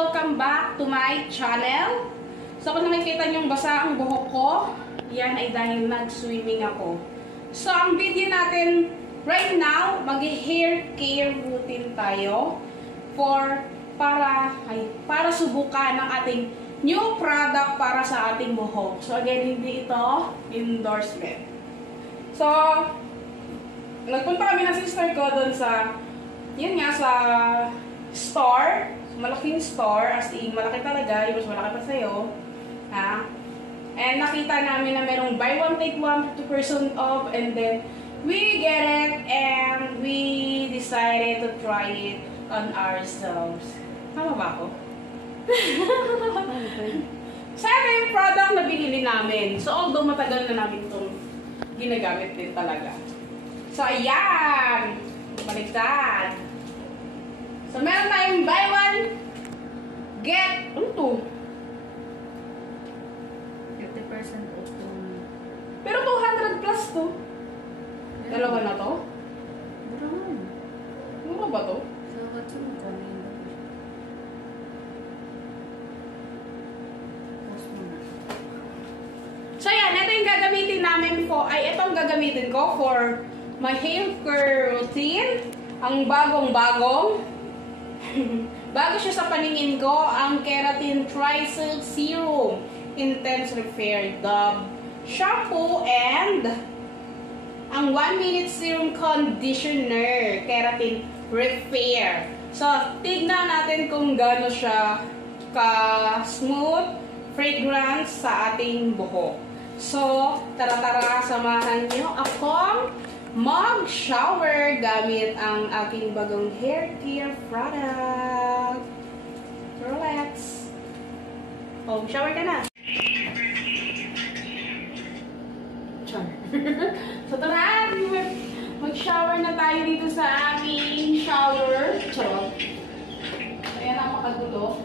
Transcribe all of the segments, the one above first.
welcome back to my channel. So kung nakikita niyong basa ang buhok ko, yan ay dahil nag-swimming ako. So ang video natin right now, mag-hair care routine tayo para subukan ng ating new product para sa ating buhok. So again, hindi ito endorsement. So nagpunta kami ng sister ko doon sa sa store, malaking store, as in malaki talaga, yung mas malaki pa sa'yo, ha? And nakita namin na merong buy one take one, 50% off, and then we get it, and we decided to try it on ourselves. Tama ba ako? So ito yung product na binili namin. So although matagal na namin itong ginagamit din talaga. So ayan! Baliktad! So, meron tayong buy one, get, ano to? 50% off to. Pero 200 plus to. Dalawa na to? Mura man. Mura ba to? So, what's yung kanina? Post mo na. So, yan. Ito yung gagamitin namin ito ang gagamitin ko for my hair care routine. Ang bagong-bagong. Bago siya sa paningin ko, ang Keratin Tri-Silk Serum Intense Repair Dove Shampoo and ang 1-minute serum conditioner Keratin Repair. So, tignan natin kung gaano siya ka-smooth, fragrance sa ating buhok. So, tara-tara, samahan niyo akong mag-shower gamit ang aking bagong hair care product. Relax. Oh, shower ka na. So tara, mag-shower na tayo dito sa aming shower. Charot. Ayan ang makagulo.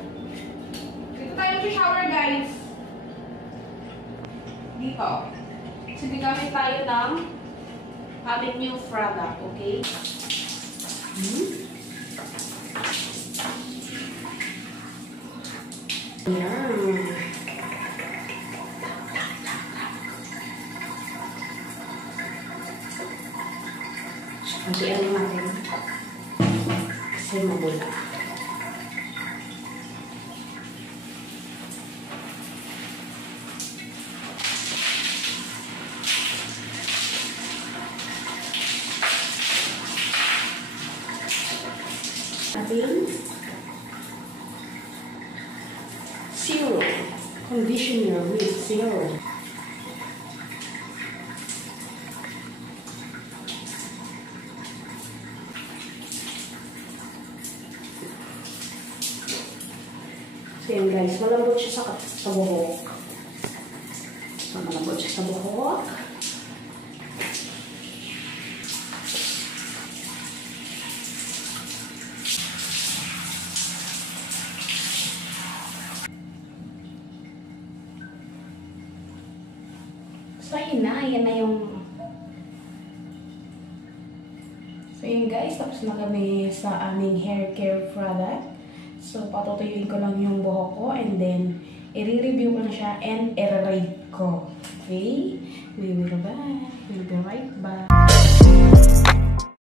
Dito tayo mag-shower, guys. Dito. So, gamit tayo ng ating new product, okay? Yan. Kuntian natin. Kasi mabula. Ating serum, conditioner with serum. So yan guys, malambot siya sa buhok. So malambot siya sa buhok. So, yan na yung... So, yun guys, tapos na kami sa aming hair care product. So, patutuyuin ko lang yung buhok ko and then, i-review ko na siya and i-rate ko. Okay? We'll be right back.